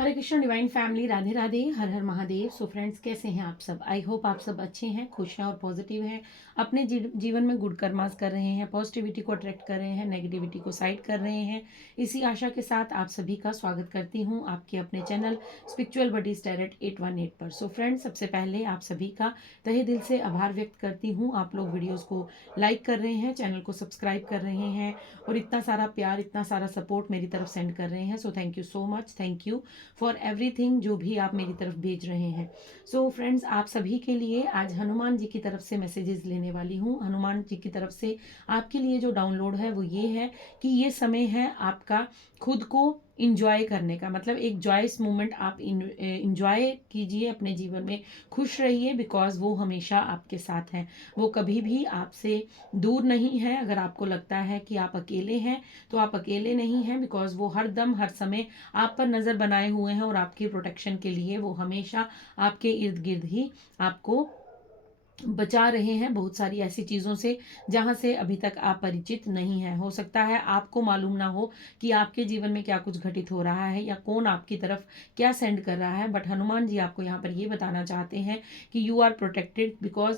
हरे Krishna divine family, Radhe Radhe, हर हर Mahadev. So friends, कैसे हैं आप सब? आई होप आप सब अच्छे हैं, खुश हैं और पॉजिटिव हैं। अपने जीवन में गुड कर्मास कर रहे हैं, पॉजिटिविटी को अट्रैक्ट कर रहे हैं, नेगेटिविटी को साइड कर रहे हैं। इसी आशा के साथ आप सभी का स्वागत करती हूँ आपके अपने चैनल स्पिरिचुअल बडीज टैरेट 818 पर। सो फ्रेंड्स, सबसे पहले आप सभी का तहे दिल से आभार व्यक्त करती हूँ। आप लोग वीडियोज़ को लाइक कर रहे हैं, चैनल को सब्सक्राइब कर रहे हैं और इतना सारा प्यार, इतना सारा सपोर्ट मेरी तरफ सेंड कर रहे हैं। सो thank you so much, thank you for everything जो भी आप मेरी तरफ भेज रहे हैं। सो फ्रेंड्स, आप सभी के लिए आज हनुमान जी की तरफ से मैसेजेस लेने वाली हूँ। हनुमान जी की तरफ से आपके लिए जो डाउनलोड है वो ये है कि ये समय है आपका खुद को इंजॉय करने का। मतलब एक जॉयस मोमेंट आप इंजॉय कीजिए अपने जीवन में, खुश रहिए, बिकॉज वो हमेशा आपके साथ हैं। वो कभी भी आपसे दूर नहीं है। अगर आपको लगता है कि आप अकेले हैं तो आप अकेले नहीं हैं, बिकॉज वो हर दम हर समय आप पर नज़र बनाए हुए हैं और आपकी प्रोटेक्शन के लिए वो हमेशा आपके इर्द गिर्द ही आपको बचा रहे हैं बहुत सारी ऐसी चीज़ों से जहां से अभी तक आप परिचित नहीं हैं। हो सकता है आपको मालूम ना हो कि आपके जीवन में क्या कुछ घटित हो रहा है या कौन आपकी तरफ क्या सेंड कर रहा है, बट हनुमान जी आपको यहाँ पर ये बताना चाहते हैं कि यू आर प्रोटेक्टेड, बिकॉज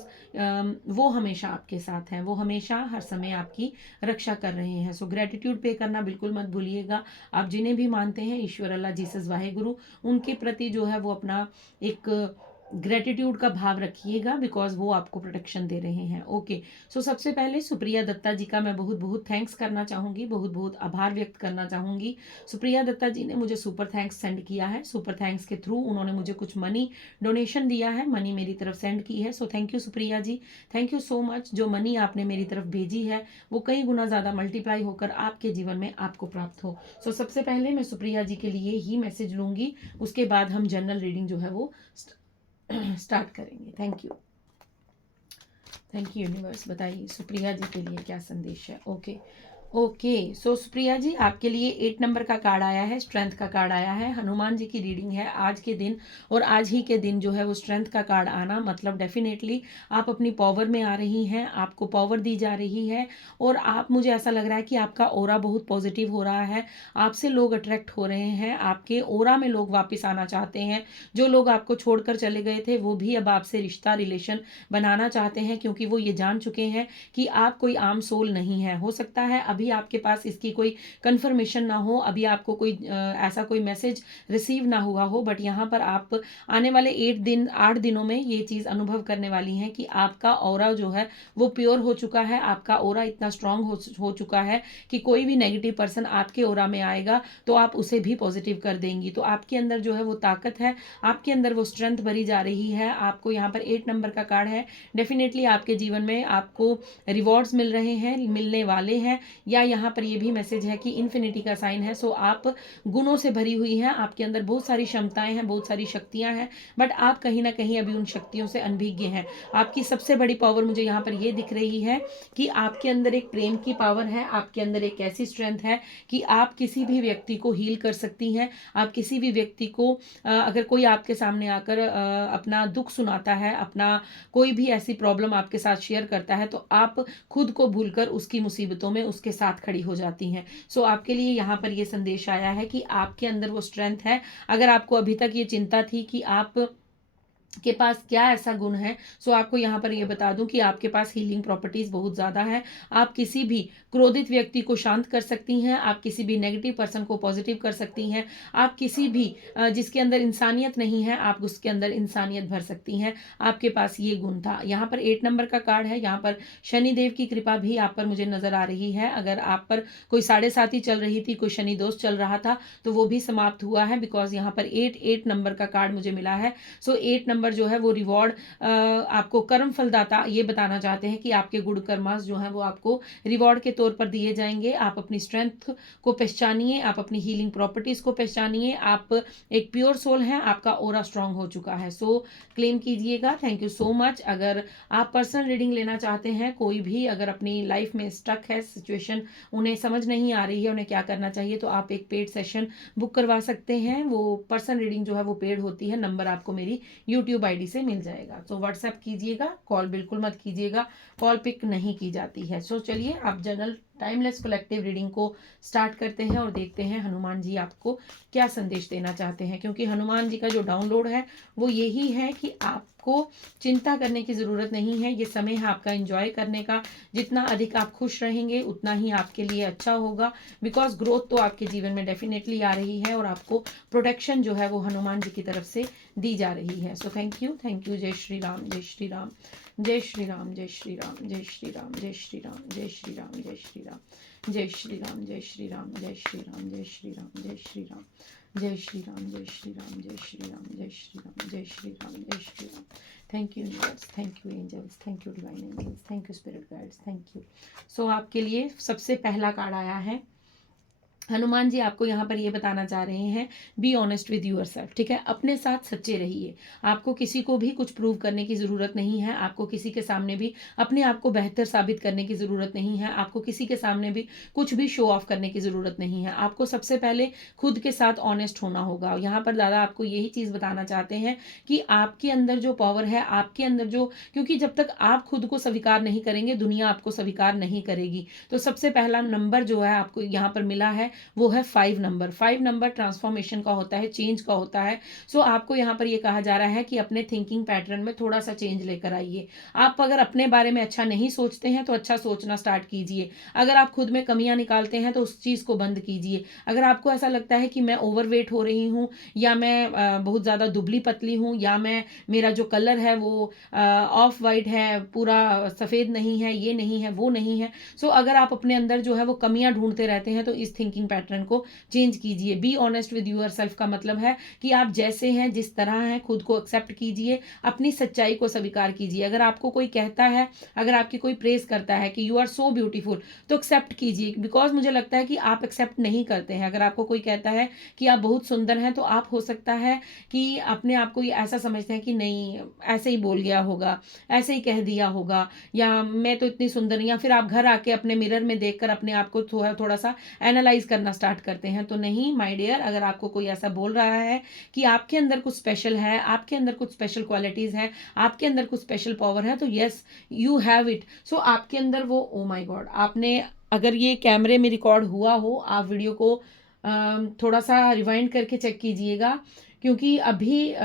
वो हमेशा आपके साथ हैं, वो हमेशा हर समय आपकी रक्षा कर रहे हैं। सो ग्रेटिट्यूड पे करना बिल्कुल मत भूलिएगा। आप जिन्हें भी मानते हैं, ईश्वर, अल्लाह, जीसस, वाहे गुरु, उनके प्रति जो है वो अपना एक ग्रेटिट्यूड का भाव रखिएगा, बिकॉज वो आपको प्रोटेक्शन दे रहे हैं। ओके। सो सबसे पहले सुप्रिया दत्ता जी का मैं बहुत बहुत थैंक्स करना चाहूँगी, बहुत बहुत आभार व्यक्त करना चाहूँगी। सुप्रिया दत्ता जी ने मुझे सुपर थैंक्स सेंड किया है। सुपर थैंक्स के थ्रू उन्होंने मुझे कुछ मनी डोनेशन दिया है, मनी मेरी तरफ सेंड की है। So thank you Supriya ji, thank you so much. जो मनी आपने मेरी तरफ भेजी है वो कई गुना ज़्यादा मल्टीप्लाई होकर आपके जीवन में आपको प्राप्त हो। सो सबसे पहले मैं सुप्रिया जी के लिए ही मैसेज लूँगी, उसके बाद हम जनरल रीडिंग जो है वो स्टार्ट करेंगे। Thank you, thank you universe. बताइए सुप्रिया जी के लिए क्या संदेश है। Okay okay. So Supriya ji, आपके लिए 8 नंबर का कार्ड आया है, स्ट्रेंथ का कार्ड आया है। हनुमान जी की रीडिंग है आज के दिन, और आज ही के दिन जो है वो स्ट्रेंथ का कार्ड आना मतलब डेफिनेटली आप अपनी पावर में आ रही हैं, आपको पावर दी जा रही है। और आप, मुझे ऐसा लग रहा है कि आपका ओरा बहुत पॉजिटिव हो रहा है, आपसे लोग अट्रैक्ट हो रहे हैं, आपके ओरा में लोग वापस आना चाहते हैं। जो लोग आपको छोड़कर चले गए थे वो भी अब आपसे रिश्ता, रिलेशन बनाना चाहते हैं, क्योंकि वो ये जान चुके हैं कि आप कोई आम सोल नहीं है। हो सकता है अभी आपके पास इसकी कोई कंफर्मेशन ना हो, अभी आपको कोई ऐसा कोई मैसेज रिसीव ना हुआ हो, बट यहाँ पर आप आने वाले 8 दिनों में ये चीज़ अनुभव करने वाली हैं कि आपका ऑरा जो है वो प्योर हो चुका है, आपका ऑरा इतना स्ट्रांग हो चुका है कि कोई भी नेगेटिव पर्सन आपके ऑरा में आएगा तो आप उसे भी पॉजिटिव कर देंगी। तो आपके अंदर जो है वो ताकत है, आपके अंदर वो स्ट्रेंथ भरी जा रही है। आपको यहाँ पर 8 नंबर का कार्ड है। डेफिनेटली आपके जीवन में आपको रिवॉर्ड्स मिल रहे हैं, मिलने वाले हैं, या यहाँ पर ये भी मैसेज है कि इन्फिनिटी का साइन है। सो आप गुणों से भरी हुई हैं, आपके अंदर बहुत सारी क्षमताएं हैं, बहुत सारी शक्तियां हैं, बट आप कहीं ना कहीं अभी उन शक्तियों से अनभिज्ञ हैं। आपकी सबसे बड़ी पावर मुझे यहाँ पर ये दिख रही है कि आपके अंदर एक प्रेम की पावर है, आपके अंदर एक ऐसी स्ट्रेंथ है कि आप किसी भी व्यक्ति को हील कर सकती हैं। आप किसी भी व्यक्ति को अगर कोई आपके सामने आकर अपना दुख सुनाता है, अपना कोई भी ऐसी प्रॉब्लम आपके साथ शेयर करता है, तो आप खुद को भूलकर उसकी मुसीबतों में उसके साथ खड़ी हो जाती हैं। सो आपके लिए यहाँ पर ये संदेश आया है कि आपके अंदर वो स्ट्रेंथ है। अगर आपको अभी तक ये चिंता थी कि आप के पास क्या ऐसा गुण है, सो आपको यहाँ पर ये बता दूं कि आपके पास हीलिंग प्रॉपर्टीज बहुत ज़्यादा है। आप किसी भी क्रोधित व्यक्ति को शांत कर सकती हैं, आप किसी भी नेगेटिव पर्सन को पॉजिटिव कर सकती हैं, आप किसी भी जिसके अंदर इंसानियत नहीं है आप उसके अंदर इंसानियत भर सकती हैं। आपके पास ये गुण था। यहाँ पर 8 नंबर का कार्ड है। यहाँ पर शनिदेव की कृपा भी आप पर मुझे नजर आ रही है। अगर आप पर कोई 7.5 चल रही थी, कोई शनि दोष चल रहा था, तो वो भी समाप्त हुआ है, बिकॉज यहाँ पर 8 नंबर का कार्ड मुझे मिला है। सो 8 नंबर जो है वो रिवॉर्ड, आपको कर्म फलदाता ये बताना चाहते हैं कि आपके गुड कर्मास जो है वो आपको रिवॉर्ड के तौर पर दिए जाएंगे। आप अपनी स्ट्रेंथ को पहचानिए, आप अपनी हीलिंग प्रॉपर्टीज को पहचानिए, आप एक प्योर सोल हैं, आपका ओरा स्ट्रांग हो चुका है। सो क्लेम कीजिएगा। Thank you so much. अगर आप पर्सनल रीडिंग लेना चाहते हैं, कोई भी अगर अपनी लाइफ में स्टक है सिचुएशन, उन्हें समझ नहीं आ रही है उन्हें क्या करना चाहिए, तो आप एक पेड सेशन बुक करवा सकते हैं। वो पर्सनल रीडिंग जो है वो पेड होती है। नंबर आपको मेरी यूट्यूब आईडी से मिल जाएगा। तो व्हाट्सएप कीजिएगा, कॉल बिल्कुल मत कीजिएगा, कॉल पिक नहीं की जाती है। सो चलिए आप जनरल टाइमलेस कलेक्टिव रीडिंग को स्टार्ट करते हैं और देखते हैं हनुमान जी आपको क्या संदेश देना चाहते हैं, क्योंकि हनुमान जी का जो डाउनलोड है वो यही है कि आपको चिंता करने की ज़रूरत नहीं है। ये समय है आपका एंजॉय करने का। जितना अधिक आप खुश रहेंगे उतना ही आपके लिए अच्छा होगा, बिकॉज ग्रोथ तो आपके जीवन में डेफिनेटली आ रही है और आपको प्रोटेक्शन जो है वो हनुमान जी की तरफ से दी जा रही है। So thank you, thank you. जय श्री राम, जय श्री राम, जय श्री राम, जय श्री राम, जय श्री राम, जय श्री राम, जय श्री राम, जय श्री राम, जय श्री राम, जय श्री राम, जय श्री राम, जय श्री राम, जय श्री राम, जय श्री राम, जय श्री राम, जय श्री राम, जय श्री राम, जय श्री राम, जय Shri Ram. Thank you universe, thank you angels, thank you divine angels, thank you spirit guides, thank you. So आपके लिए सबसे पहला कार्ड आया है, हनुमान जी आपको यहाँ पर ये बताना चाह रहे हैं, be honest with yourself. ठीक है, अपने साथ सच्चे रहिए। आपको किसी को भी कुछ प्रूव करने की ज़रूरत नहीं है। आपको किसी के सामने भी अपने आप को बेहतर साबित करने की ज़रूरत नहीं है। आपको किसी के सामने भी कुछ भी शो ऑफ करने की ज़रूरत नहीं है। आपको सबसे पहले खुद के साथ ऑनेस्ट होना होगा। यहाँ पर दादा आपको यही चीज़ बताना चाहते हैं कि आपके अंदर जो पावर है, आपके अंदर जो, क्योंकि जब तक आप खुद को स्वीकार नहीं करेंगे दुनिया आपको स्वीकार नहीं करेगी। तो सबसे पहला नंबर जो है आपको यहाँ पर मिला है वो है 5 नंबर। 5 नंबर ट्रांसफॉर्मेशन का होता है, चेंज का होता है। सो आपको यहाँ पर ये कहा जा रहा है कि अपने थिंकिंग पैटर्न में थोड़ा सा चेंज लेकर आइए। आप अगर अपने बारे में अच्छा नहीं सोचते हैं तो अच्छा सोचना स्टार्ट कीजिए। अगर आप खुद में कमियां निकालते हैं तो उस चीज़ को बंद कीजिए। अगर आपको ऐसा लगता है कि मैं ओवरवेट हो रही हूँ, या मैं बहुत ज़्यादा दुबली पतली हूँ, या मेरा जो कलर है वो ऑफ वाइट है, पूरा सफ़ेद नहीं है, ये नहीं है, वो नहीं है। सो अगर आप अपने अंदर जो है वो कमियां ढूंढते रहते हैं तो इस थिंकिंग पैटर्न को चेंज कीजिए। Be honest with yourself का मतलब है कि आप जैसे हैं, जिस तरह हैं, खुद को एक्सेप्ट कीजिए, अपनी सच्चाई को स्वीकार कीजिए। अगर आपको कोई कहता है, अगर आपकी कोई प्रेज करता है कि यू आर सो ब्यूटीफुल, तो एक्सेप्ट कीजिए, बिकॉज मुझे लगता है कि आप एक्सेप्ट नहीं करते हैं। अगर आपको कोई कहता है कि आप बहुत सुंदर हैं, तो आप हो सकता है कि अपने आप को ऐसा समझते हैं कि नहीं, ऐसे ही बोल गया होगा, ऐसे ही कह दिया होगा, या मैं तो इतनी सुंदर नहीं। या फिर आप घर आके अपने मिरर में देखकर अपने आप को थोड़ा सा एनालाइज करना स्टार्ट करते हैं। तो नहीं माय डियर, अगर आपको कोई ऐसा बोल रहा है कि आपके अंदर कुछ स्पेशल है, आपके अंदर कुछ स्पेशल क्वालिटीज़ है, आपके अंदर कुछ स्पेशल पावर है, तो यस यू हैव इट। सो आपके अंदर वो, ओ माय गॉड, आपने, अगर ये कैमरे में रिकॉर्ड हुआ हो, आप वीडियो को थोड़ा सा रिवाइंड करके चेक कीजिएगा, क्योंकि अभी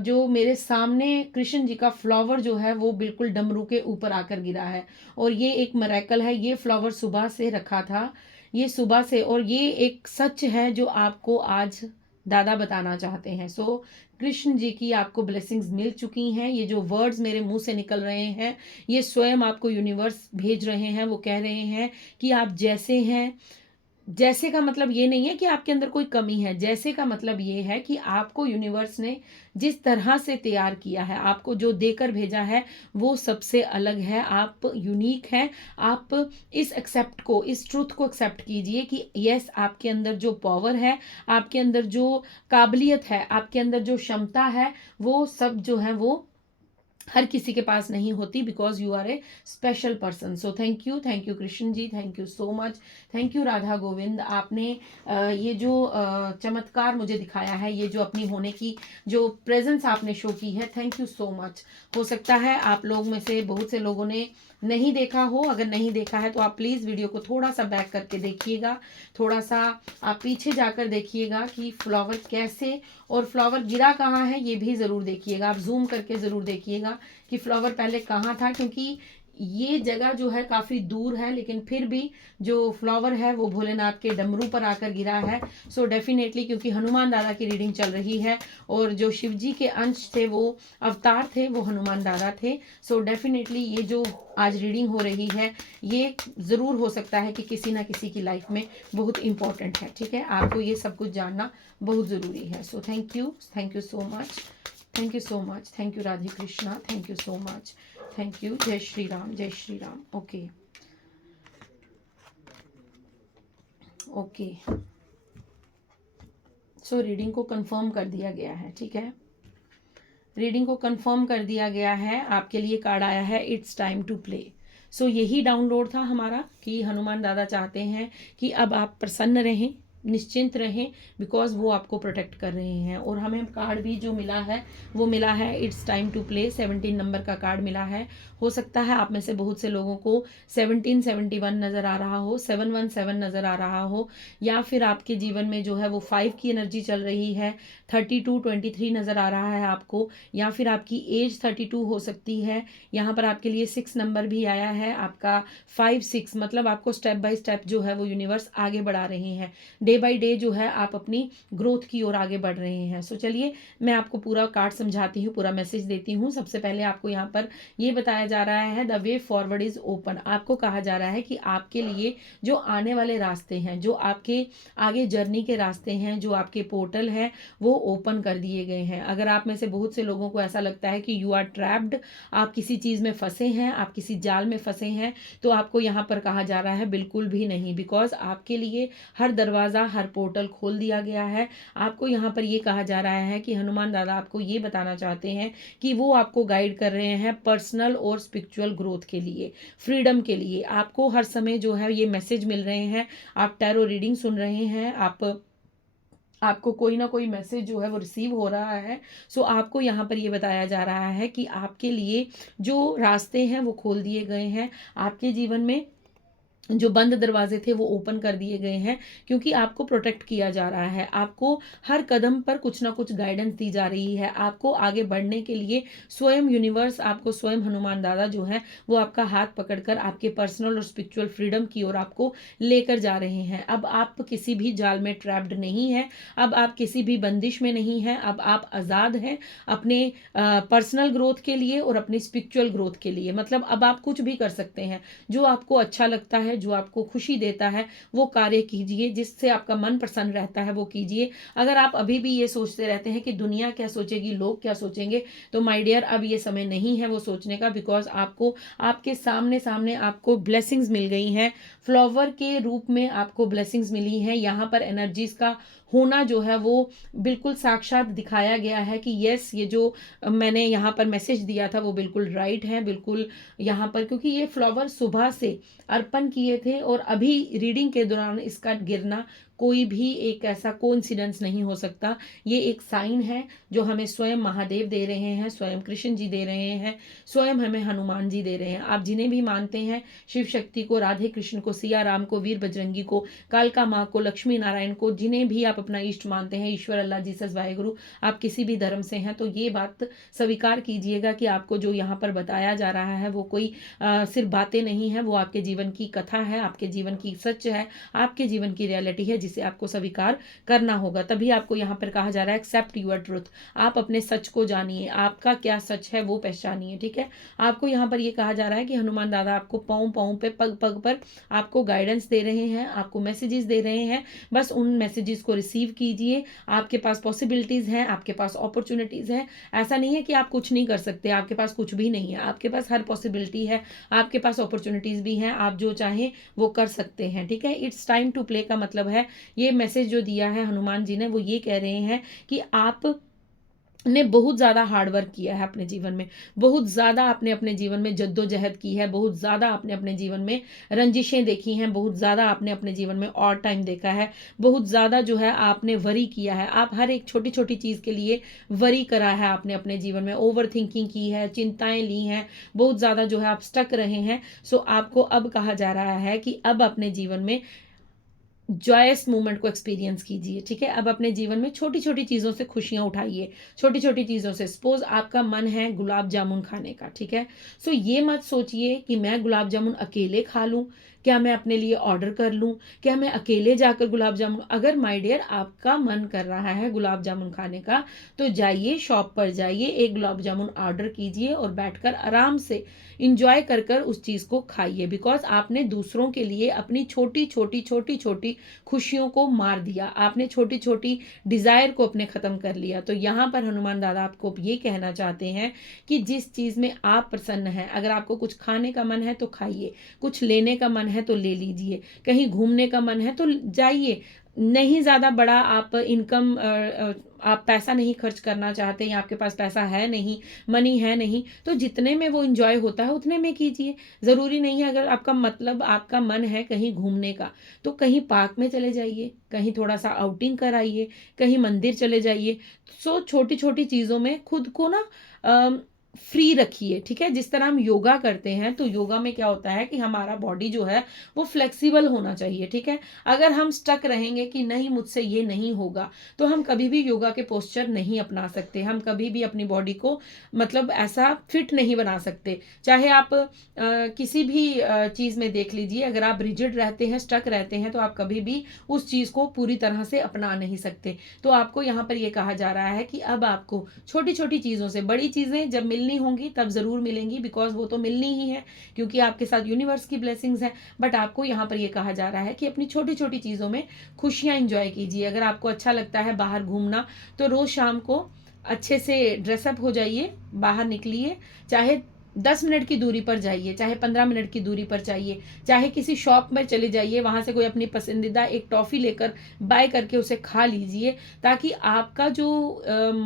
जो मेरे सामने कृष्ण जी का फ्लावर जो है वो बिल्कुल डमरू के ऊपर आकर गिरा है। और ये एक मिरेकल है। ये फ्लावर सुबह से रखा था, ये सुबह से, और ये एक सच है जो आपको आज दादा बताना चाहते हैं। सो कृष्ण जी की आपको ब्लेसिंग्स मिल चुकी हैं। ये जो वर्ड्स मेरे मुंह से निकल रहे हैं, ये स्वयं आपको यूनिवर्स भेज रहे हैं। वो कह रहे हैं कि आप जैसे हैं, जैसे का मतलब ये नहीं है कि आपके अंदर कोई कमी है। जैसे का मतलब ये है कि आपको यूनिवर्स ने जिस तरह से तैयार किया है, आपको जो देकर भेजा है वो सबसे अलग है। आप यूनिक हैं। आप इस एक्सेप्ट को, इस ट्रुथ को एक्सेप्ट कीजिए कि यस, आपके अंदर जो पावर है, आपके अंदर जो काबिलियत है, आपके अंदर जो क्षमता है, वो सब जो है वो हर किसी के पास नहीं होती, because you are a special person. So thank you Krishna ji, thank you so much, thank you Radha Govind. आपने ये जो चमत्कार मुझे दिखाया है, ये जो अपनी होने की जो प्रेजेंस आपने शो की है, थैंक यू सो मच। हो सकता है आप लोग में से बहुत से लोगों ने नहीं देखा हो। अगर नहीं देखा है तो आप प्लीज़ वीडियो को थोड़ा सा बैक करके देखिएगा, थोड़ा सा आप पीछे जाकर देखिएगा कि फ्लावर कैसे, और फ्लावर गिरा कहाँ है ये भी ज़रूर देखिएगा। आप जूम करके ज़रूर देखिएगा कि फ्लावर पहले कहाँ था, क्योंकि ये जगह जो है काफ़ी दूर है, लेकिन फिर भी जो फ्लावर है वो भोलेनाथ के डमरू पर आकर गिरा है। सो डेफिनेटली, क्योंकि हनुमान दादा की रीडिंग चल रही है और जो शिव जी के अंश थे, वो अवतार थे, वो हनुमान दादा थे। सो डेफिनेटली ये जो आज रीडिंग हो रही है, ये ज़रूर हो सकता है कि किसी ना किसी की लाइफ में बहुत इंपॉर्टेंट है। ठीक है, आपको ये सब कुछ जानना बहुत ज़रूरी है। So thank you so much, thank you so much, thank you Radhe Krishna, thank you so much, thank you. जय श्री राम, जय Shri Ram. Okay okay, so reading को कंफर्म कर दिया गया है। ठीक है, रीडिंग को कंफर्म कर दिया गया है। आपके लिए कार्ड आया है, इट्स टाइम टू प्ले। सो यही डाउनलोड था हमारा कि हनुमान दादा चाहते हैं कि अब आप प्रसन्न रहें, निश्चिंत रहें, बिकॉज वो आपको प्रोटेक्ट कर रहे हैं। और हमें कार्ड भी जो मिला है वो मिला है it's time to play, 17 number का कार्ड मिला है। हो सकता है आप में से बहुत से लोगों को 1771 नज़र आ रहा हो, 717 नज़र आ रहा हो, या फिर आपके जीवन में जो है वो 5 की एनर्जी चल रही है, 32 23 नज़र आ रहा है आपको, या फिर आपकी एज 32 हो सकती है। यहाँ पर आपके लिए 6 नंबर भी आया है आपका, 5 6, मतलब आपको स्टेप बाय स्टेप जो है वो यूनिवर्स आगे बढ़ा रहे हैं। डे बाय डे जो है आप अपनी ग्रोथ की ओर आगे बढ़ रहे हैं। सो चलिए मैं आपको पूरा कार्ड समझाती हूँ, पूरा मैसेज देती हूँ। सबसे पहले आपको यहाँ पर ये बताया जा रहा है the way forward is open. आपको कहा जा रहा है कि आपके लिए जो आने वाले रास्ते हैं, जो आपके आगे जर्नी के रास्ते हैं, जो आपके पोर्टल है वो ओपन कर दिए गए हैं। अगर आप में से बहुत से लोगों को ऐसा लगता है कि यू आर ट्रैप्ड, आप किसी चीज़ में फंसे हैं, आप किसी जाल में फंसे हैं, तो आपको यहाँ पर कहा जा रहा है बिल्कुल भी नहीं, बिकॉज आपके लिए हर दरवाज़ा, हर पोर्टल खोल दिया गया है। आपको यहाँ पर ये कहा जा रहा है कि हनुमान दादा आपको ये बताना चाहते हैं कि वो आपको गाइड कर रहे हैं पर्सनल और स्पिरिचुअल ग्रोथ के लिए, फ्रीडम के लिए। आपको हर समय जो है ये मैसेज मिल रहे हैं, आप टैरो रीडिंग सुन रहे हैं, आपको कोई ना कोई मैसेज जो है वो रिसीव हो रहा है। सो आपको यहाँ पर ये बताया जा रहा है कि आपके लिए जो रास्ते हैं वो खोल दिए गए हैं, आपके जीवन में जो बंद दरवाजे थे वो ओपन कर दिए गए हैं, क्योंकि आपको प्रोटेक्ट किया जा रहा है। आपको हर कदम पर कुछ ना कुछ गाइडेंस दी जा रही है। आपको आगे बढ़ने के लिए स्वयं यूनिवर्स, आपको स्वयं हनुमान दादा जो है वो आपका हाथ पकड़कर आपके पर्सनल और स्पिरिचुअल फ्रीडम की ओर आपको लेकर जा रहे हैं। अब आप किसी भी जाल में ट्रैप्ड नहीं है, अब आप किसी भी बंदिश में नहीं है, अब आप आज़ाद हैं अपने पर्सनल ग्रोथ के लिए और अपनी स्पिरिचुअल ग्रोथ के लिए। मतलब अब आप कुछ भी कर सकते हैं, जो आपको अच्छा लगता है, जो आपको खुशी देता है वो कार्य कीजिए, जिससे आपका मन प्रसन्न रहता है वो कीजिए। अगर आप अभी भी ये सोचते रहते हैं कि दुनिया क्या सोचेगी, लोग क्या सोचेंगे, तो माय डियर अब ये समय नहीं है वो सोचने का, बिकॉज आपको आपके सामने सामने आपको ब्लेसिंग्स मिल गई हैं, फ्लावर के रूप में आपको ब्लेसिंग्स मिली हैं। यहाँ पर एनर्जीज का होना जो है वो बिल्कुल साक्षात दिखाया गया है कि यस, ये जो मैंने यहाँ पर मैसेज दिया था वो बिल्कुल राइट है, बिल्कुल यहाँ पर, क्योंकि ये फ्लावर सुबह से अर्पण किए थे और अभी रीडिंग के दौरान इसका गिरना कोई भी एक ऐसा कोइंसिडेंस नहीं हो सकता। ये एक साइन है जो हमें स्वयं महादेव दे रहे हैं, स्वयं कृष्ण जी दे रहे हैं, स्वयं हमें हनुमान जी दे रहे हैं। आप जिन्हें भी मानते हैं, शिव शक्ति को, राधे कृष्ण को, सिया राम को, वीर बजरंगी को, कालका माँ को, लक्ष्मी नारायण को, जिन्हें भी आप अपना इष्ट मानते हैं, ईश्वर, अल्लाह, जीसस, वाहेगुरु, आप किसी भी धर्म से हैं, तो ये बात स्वीकार कीजिएगा कि आपको जो यहाँ पर बताया जा रहा है वो कोई सिर्फ बातें नहीं है, वो आपके जीवन की कथा है, आपके जीवन की सच है, आपके जीवन की रियलिटी है, जिसे आपको स्वीकार करना होगा। तभी आपको यहाँ पर कहा जा रहा है एक्सेप्ट यूर ट्रुथ। आप अपने सच को जानिए, आपका क्या सच है वो पहचानिए। ठीक है, आपको यहाँ पर ये कहा जा रहा है कि हनुमान दादा आपको पाँव पाँव पे, पग पग पर आपको गाइडेंस दे रहे हैं, आपको मैसेजेस दे रहे हैं। बस उन मैसेजेस को रिसीव कीजिए। आपके पास पॉसिबिलिटीज हैं, आपके पास अपॉर्चुनिटीज हैं। ऐसा नहीं है कि आप कुछ नहीं कर सकते, आपके पास कुछ भी नहीं है, आपके पास हर पॉसिबिलिटी है, आपके पास अपॉर्चुनिटीज भी हैं, आप जो चाहें वो कर सकते हैं। ठीक है, इट्स टाइम टू प्ले का मतलब है, ये मैसेज जो दिया है हनुमान जी ने वो ये कह रहे हैं कि आप ने बहुत ज़्यादा हार्ड वर्क किया है अपने जीवन में, बहुत ज़्यादा आपने अपने जीवन में जद्दोजहद की है, बहुत ज़्यादा आपने अपने जीवन में रंजिशें देखी हैं, बहुत ज़्यादा आपने अपने जीवन में और टाइम देखा है, बहुत ज़्यादा जो है आपने वरी किया है। आप हर एक छोटी छोटी चीज़ के लिए वरी करा है आपने अपने जीवन में, ओवर थिंकिंग की है, चिंताएं ली हैं, बहुत ज़्यादा जो है आप स्टक रहे हैं। सो आपको अब कहा जा रहा है कि अब अपने जीवन में जॉयस मोमेंट को एक्सपीरियंस कीजिए। ठीक है, अब अपने जीवन में छोटी छोटी चीज़ों से खुशियां उठाइए, छोटी छोटी चीज़ों से। सपोज आपका मन है गुलाब जामुन खाने का, ठीक है, सो ये मत सोचिए कि मैं गुलाब जामुन अकेले खा लूं, क्या मैं अपने लिए ऑर्डर कर लूं, क्या मैं अकेले जाकर गुलाब जामुन। अगर माय डियर आपका मन कर रहा है गुलाब जामुन खाने का, तो जाइए, शॉप पर जाइए, एक गुलाब जामुन ऑर्डर कीजिए और बैठकर आराम से इंजॉय कर कर उस चीज़ को खाइए। बिकॉज आपने दूसरों के लिए अपनी छोटी छोटी छोटी छोटी खुशियों को मार दिया, आपने छोटी छोटी डिज़ायर को अपने ख़त्म कर लिया। तो यहाँ पर हनुमान दादा आपको ये कहना चाहते हैं कि जिस चीज़ में आप प्रसन्न हैं, अगर आपको कुछ खाने का मन है तो खाइए, कुछ लेने का मन है तो ले लीजिए, कहीं घूमने का मन है तो जाइए, नहीं ज़्यादा बड़ा आप इनकम आप पैसा नहीं खर्च करना चाहते या आपके पास पैसा है नहीं, मनी है नहीं, तो जितने में वो इंजॉय होता है उतने में कीजिए। ज़रूरी नहीं है, अगर आपका मतलब आपका मन है कहीं घूमने का, तो कहीं पार्क में चले जाइए, कहीं थोड़ा सा आउटिंग कराइए, कहीं मंदिर चले जाइए। सो छोटी छोटी चीज़ों में खुद को ना फ्री रखिए, ठीक है। जिस तरह हम योगा करते हैं, तो योगा में क्या होता है कि हमारा बॉडी जो है वो फ्लेक्सिबल होना चाहिए, ठीक है। अगर हम स्टक रहेंगे कि नहीं मुझसे ये नहीं होगा, तो हम कभी भी योगा के पोस्चर नहीं अपना सकते, हम कभी भी अपनी बॉडी को मतलब ऐसा फिट नहीं बना सकते। चाहे आप किसी भी चीज़ में देख लीजिए, अगर आप रिजिड रहते हैं, स्टक रहते हैं, तो आप कभी भी उस चीज़ को पूरी तरह से अपना नहीं सकते। तो आपको यहाँ पर ये कहा जा रहा है कि अब आपको छोटी छोटी चीज़ों से, बड़ी चीज़ें जब मिलनी होंगी तब ज़रूर मिलेंगी, बिकॉज वो तो मिलनी ही है, क्योंकि आपके साथ यूनिवर्स की ब्लेसिंग्स है। बट आपको यहाँ पर ये कहा जा रहा है कि अपनी छोटी छोटी चीज़ों में खुशियाँ इंजॉय कीजिए। अगर आपको अच्छा लगता है बाहर घूमना, तो रोज़ शाम को अच्छे से ड्रेसअप हो जाइए, बाहर निकलिए, चाहे 10 मिनट की दूरी पर जाइए, चाहे 15 मिनट की दूरी पर जाइए, चाहे किसी शॉप में चले जाइए, वहाँ से कोई अपनी पसंदीदा एक टॉफ़ी लेकर बाय करके उसे खा लीजिए, ताकि आपका जो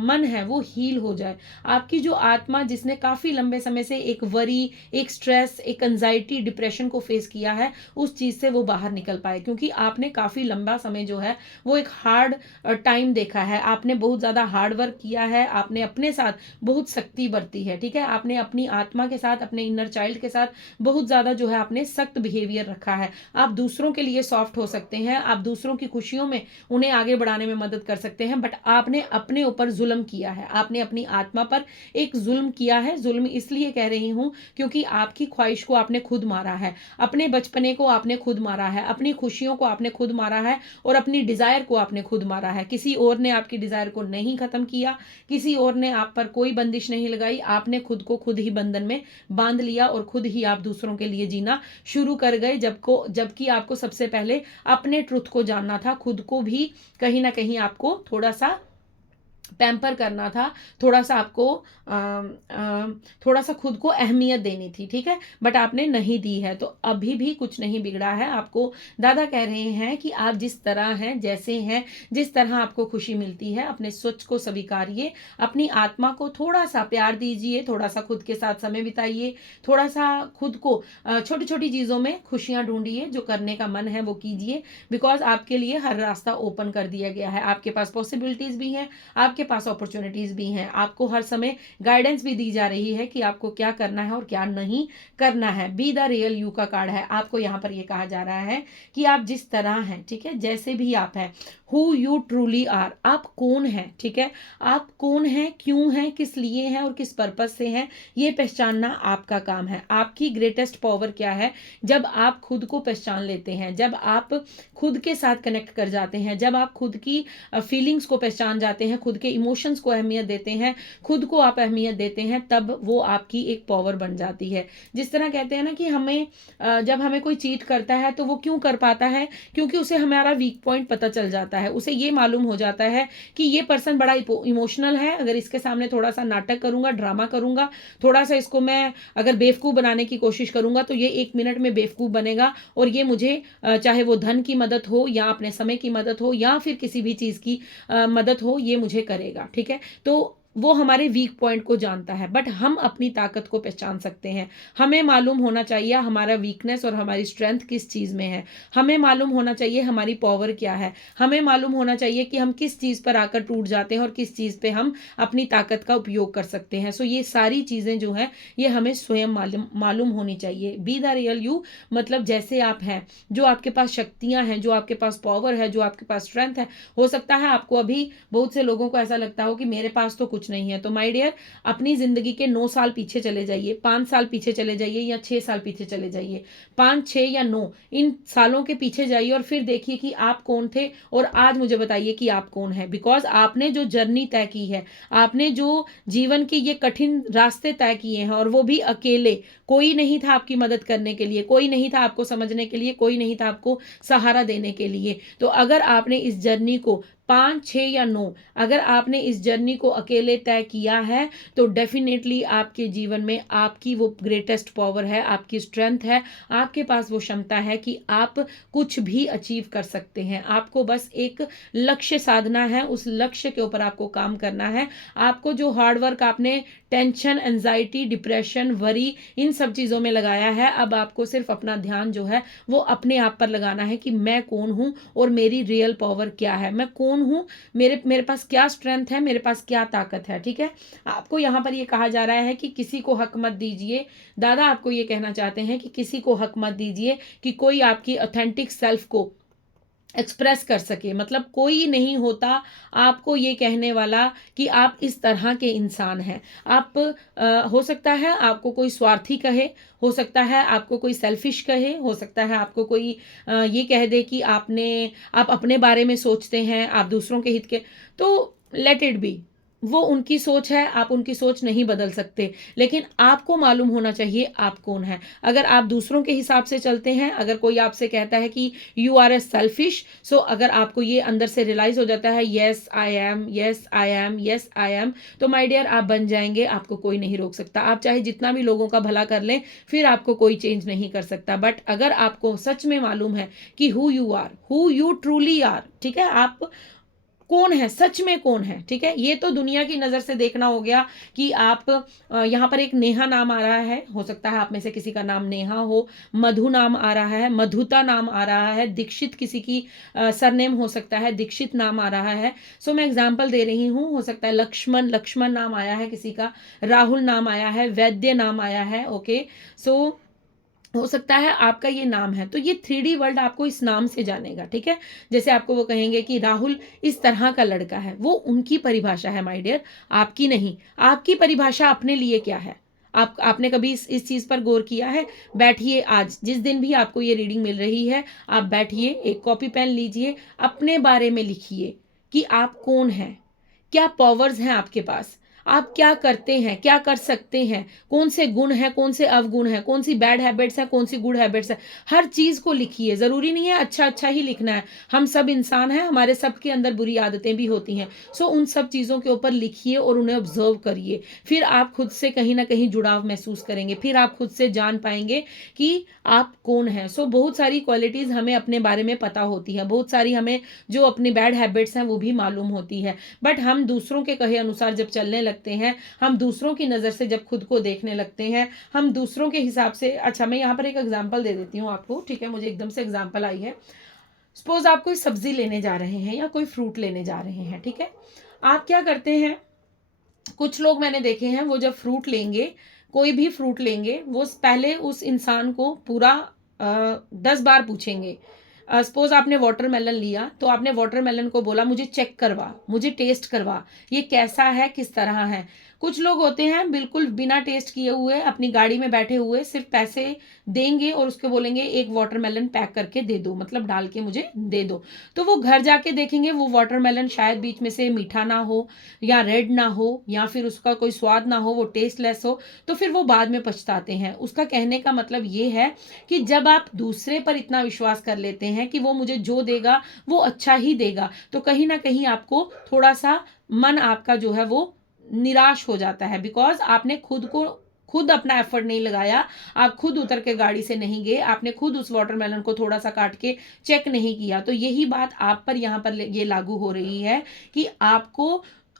मन है वो हील हो जाए। आपकी जो आत्मा, जिसने काफ़ी लंबे समय से एक वरी, एक स्ट्रेस, एक एंजाइटी, डिप्रेशन को फेस किया है, उस चीज़ से वो बाहर निकल पाए, क्योंकि आपने काफ़ी लंबा समय जो है वो एक हार्ड टाइम देखा है, आपने बहुत ज़्यादा हार्ड वर्क किया है, आपने अपने साथ बहुत सख्ती बरती है, ठीक है। आपने अपनी आत्मा के साथ, अपने इनर चाइल्ड के साथ बहुत ज़्यादा जो है आपने सख्त बिहेवियर रखा है। आप दूसरों के लिए सॉफ्ट हो सकते हैं, आप दूसरों की खुशियों में उन्हें आगे बढ़ाने में मदद कर सकते हैं, बट आपने अपने ऊपर जुल्म किया है, आपने अपनी आत्मा पर एक जुल्म किया है। जुल्म इसलिए कह रही हूं क्योंकि आपकी ख्वाहिश को आपने खुद मारा है, अपने बचपने को आपने खुद मारा है, अपनी खुशियों को आपने खुद मारा है, और अपनी डिजायर को आपने खुद मारा है। किसी और ने आपकी डिजायर को नहीं खत्म किया, किसी और ने आप पर कोई बंदिश नहीं लगाई, आपने खुद को खुद ही बंधन में बांध लिया, और खुद ही आप दूसरों के लिए जीना शुरू कर गए, जबकि आपको सबसे पहले अपने ट्रुथ को जानना था, खुद को भी कहीं ना कहीं आपको थोड़ा सा पैम्पर करना था, थोड़ा सा आपको थोड़ा सा खुद को अहमियत देनी थी, ठीक है। बट आपने नहीं दी है, तो अभी भी कुछ नहीं बिगड़ा है। आपको दादा कह रहे हैं कि आप जिस तरह हैं, जैसे हैं, जिस तरह आपको खुशी मिलती है, अपने सोच को स्वीकारिए, अपनी आत्मा को थोड़ा सा प्यार दीजिए, थोड़ा सा खुद के साथ समय बिताइए, थोड़ा सा खुद को छोटी छोटी चीज़ों में खुशियाँ ढूंढिए, जो करने का मन है वो कीजिए, बिकॉज आपके लिए हर रास्ता ओपन कर दिया गया है, आपके पास पॉसिबिलिटीज़ भी हैं, आपके पास अपॉर्चुनिटीज भी हैं, आपको हर समय गाइडेंस भी दी जा रही है कि आपको क्या करना है और क्या नहीं करना है। बी द रियल यू का कार्ड है, आपको यहाँ पर ये कहा जा रहा है कि आप जिस तरह हैं, ठीक है, जैसे भी आप हैं, हु यू ट्रूली आर, आप कौन हैं, ठीक है, आप कौन हैं, क्यों हैं, किस लिए हैं और किस पर्पज से हैं, ये पहचानना आपका काम है। आपकी ग्रेटेस्ट पावर क्या है? जब आप खुद को पहचान लेते हैं, जब आप खुद के साथ कनेक्ट कर जाते हैं, जब आप खुद की फीलिंग्स को पहचान जाते हैं, खुद के इमोशंस को अहमियत देते हैं, खुद को आप अहमियत देते हैं, तब वो आपकी एक पावर बन जाती है। जिस तरह कहते हैं ना कि हमें जब हमें कोई चीट करता है तो वो क्यों कर पाता है? क्योंकि उसे हमारा वीक पॉइंट पता चल जाता है, उसे ये मालूम हो जाता है कि ये पर्सन बड़ा इमोशनल है, अगर इसके सामने थोड़ा सा नाटक करूंगा, ड्रामा करूंगा, थोड़ा सा इसको मैं अगर बेवकूफ़ बनाने की कोशिश करूंगा, तो ये 1 मिनट में बेवकूफ़ बनेगा, और ये मुझे चाहे वो धन की मदद हो या अपने समय की मदद हो या फिर किसी भी चीज़ की मदद हो, ये मुझे करेगा, ठीक है। तो वो हमारे वीक पॉइंट को जानता है, बट हम अपनी ताकत को पहचान सकते हैं। हमें मालूम होना चाहिए हमारा वीकनेस और हमारी स्ट्रेंथ किस चीज़ में है, हमें मालूम होना चाहिए हमारी पावर क्या है, हमें मालूम होना चाहिए कि हम किस चीज़ पर आकर टूट जाते हैं और किस चीज़ पे हम अपनी ताकत का उपयोग कर सकते हैं। सो ये सारी चीज़ें जो हैं ये हमें स्वयं मालूम होनी चाहिए। बी द रियल यू, मतलब जैसे आप हैं, जो आपके पास शक्तियाँ हैं, जो आपके पास पावर है, जो आपके पास स्ट्रेंथ है। हो सकता है आपको अभी बहुत से लोगों को ऐसा लगता हो कि मेरे पास तो कुछ नहीं है, तो माय डियर, अपनी जिंदगी के 9 साल पीछे चले जाइए, 5 साल पीछे चले जाइए या 6 साल पीछे चले जाइए, 5, 6 या 9 इन सालों के पीछे जाइए और फिर देखिए कि आप कौन थे, और आज मुझे बताइए कि आप कौन है। बिकॉज आपने जो जर्नी तय की है, आपने जो जीवन के ये कठिन रास्ते तय किए हैं, और वो भी अकेले, कोई नहीं था आपकी मदद करने के लिए, कोई नहीं था आपको समझने के लिए, कोई नहीं था आपको सहारा देने के लिए। तो अगर आपने इस जर्नी को 5, 6 या 9, अगर आपने इस जर्नी को अकेले तय किया है तो डेफिनेटली आपके जीवन में आपकी वो ग्रेटेस्ट पावर है, आपकी स्ट्रेंथ है, आपके पास वो क्षमता है कि आप कुछ भी अचीव कर सकते हैं। आपको बस एक लक्ष्य साधना है, उस लक्ष्य के ऊपर आपको काम करना है। आपको जो हार्ड वर्क आपने टेंशन, एंजाइटी, डिप्रेशन, वरी इन सब चीज़ों में लगाया है, अब आपको सिर्फ अपना ध्यान जो है वो अपने आप पर लगाना है कि मैं कौन हूँ और मेरी रियल पावर क्या है, मैं कौन हूँ, मेरे मेरे पास क्या स्ट्रेंथ है, मेरे पास क्या ताकत है। ठीक है, आपको यहाँ पर ये कहा जा रहा है कि किसी को हक मत दीजिए। दादा आपको ये कहना चाहते हैं कि किसी को हक मत दीजिए कि कोई आपकी ऑथेंटिक सेल्फ को एक्सप्रेस कर सके। मतलब कोई नहीं होता आपको ये कहने वाला कि आप इस तरह के इंसान हैं। आप हो सकता है आपको कोई स्वार्थी कहे, हो सकता है आपको कोई सेल्फिश कहे, हो सकता है आपको कोई ये कह दे कि आप अपने बारे में सोचते हैं, आप दूसरों के हित के, तो लेट इट बी। वो उनकी सोच है, आप उनकी सोच नहीं बदल सकते, लेकिन आपको मालूम होना चाहिए आप कौन है। अगर आप दूसरों के हिसाब से चलते हैं, अगर कोई आपसे कहता है कि यू आर ए सेल्फिश, सो अगर आपको ये अंदर से रियलाइज हो जाता है yes I am, yes I am, yes I am, तो माय डियर आप बन जाएंगे, आपको कोई नहीं रोक सकता। आप चाहे जितना भी लोगों का भला कर लें, फिर आपको कोई चेंज नहीं कर सकता। बट अगर आपको सच में मालूम है कि who you are, who you truly are, ठीक है, आप कौन है, सच में कौन है, ठीक है, ये तो दुनिया की नज़र से देखना हो गया कि आप यहाँ पर एक नेहा नाम आ रहा है, हो सकता है आप में से किसी का नाम नेहा हो, मधु नाम आ रहा है, मधुता नाम आ रहा है, दीक्षित किसी की सरनेम हो सकता है, दीक्षित नाम आ रहा है। सो मैं एग्जांपल दे रही हूँ, हो सकता है लक्ष्मण, लक्ष्मण नाम आया है किसी का, राहुल नाम आया है, वैद्य नाम आया है। ओके, सो हो सकता है आपका ये नाम है, तो ये 3D वर्ल्ड आपको इस नाम से जानेगा। ठीक है, जैसे आपको वो कहेंगे कि राहुल इस तरह का लड़का है, वो उनकी परिभाषा है माय डियर, आपकी नहीं। आपकी परिभाषा अपने लिए क्या है? आपने कभी इस चीज़ पर गौर किया है? बैठिए, आज जिस दिन भी आपको ये रीडिंग मिल रही है, आप बैठिए, एक कॉपी पेन लीजिए, अपने बारे में लिखिए कि आप कौन हैं, क्या पावर्स हैं आपके पास, आप क्या करते हैं, क्या कर सकते हैं, कौन से गुण हैं, कौन से अवगुण हैं, कौन सी बैड हैबिट्स हैं, कौन सी गुड हैबिट्स हैं। हर चीज़ को लिखिए, ज़रूरी नहीं है अच्छा अच्छा ही लिखना है। हम सब इंसान हैं, हमारे सब के अंदर बुरी आदतें भी होती हैं। सो उन सब चीज़ों के ऊपर लिखिए और उन्हें ऑब्जर्व करिए। फिर आप खुद से कहीं ना कहीं जुड़ाव महसूस करेंगे, फिर आप खुद से जान पाएंगे कि आप कौन हैं। सो बहुत सारी क्वालिटीज़ हमें अपने बारे में पता होती है, बहुत सारी हमें जो अपनी बैड हैबिट्स हैं वो भी मालूम होती है। बट हम दूसरों के कहे अनुसार जब चलने लगते हैं, हम दूसरों की नज़र से जब खुद को देखने लगते हैं, हम दूसरों के हिसाब से, अच्छा मैं यहाँ पर एक एग्जांपल दे देती हूँ आपको। ठीक है, मुझे एकदम से एग्जांपल आई है। सपोज आप कोई सब्जी लेने जा रहे हैं या कोई फ्रूट लेने जा रहे हैं। ठीक है, आप क्या करते हैं, कुछ लोग मैंने देखे हैं, वो जब फ्रूट लेंगे, कोई भी फ्रूट लेंगे, वो पहले उस इंसान को पूरा 10 बार पूछेंगे। सपोज आपने वाटरमेलन लिया, तो आपने वाटरमेलन को बोला मुझे चेक करवा, मुझे टेस्ट करवा, ये कैसा है, किस तरह है। कुछ लोग होते हैं बिल्कुल बिना टेस्ट किए हुए अपनी गाड़ी में बैठे हुए सिर्फ पैसे देंगे और उसको बोलेंगे एक वाटरमेलन पैक करके दे दो, मतलब डाल के मुझे दे दो। तो वो घर जाके देखेंगे वो वाटरमेलन शायद बीच में से मीठा ना हो, या रेड ना हो, या फिर उसका कोई स्वाद ना हो, वो टेस्टलेस हो, तो फिर वो बाद में पछताते हैं। उसका कहने का मतलब ये है कि जब आप दूसरे पर इतना विश्वास कर लेते हैं कि वो मुझे जो देगा वो अच्छा ही देगा, तो कहीं ना कहीं आपको थोड़ा सा मन आपका जो है वो निराश हो जाता है। बिकॉज आपने खुद अपना एफर्ट नहीं लगाया, आप खुद उतर के गाड़ी से नहीं गए, आपने खुद उस वाटरमेलन को थोड़ा सा काट के चेक नहीं किया। तो यही बात आप पर यहाँ पर ये लागू हो रही है कि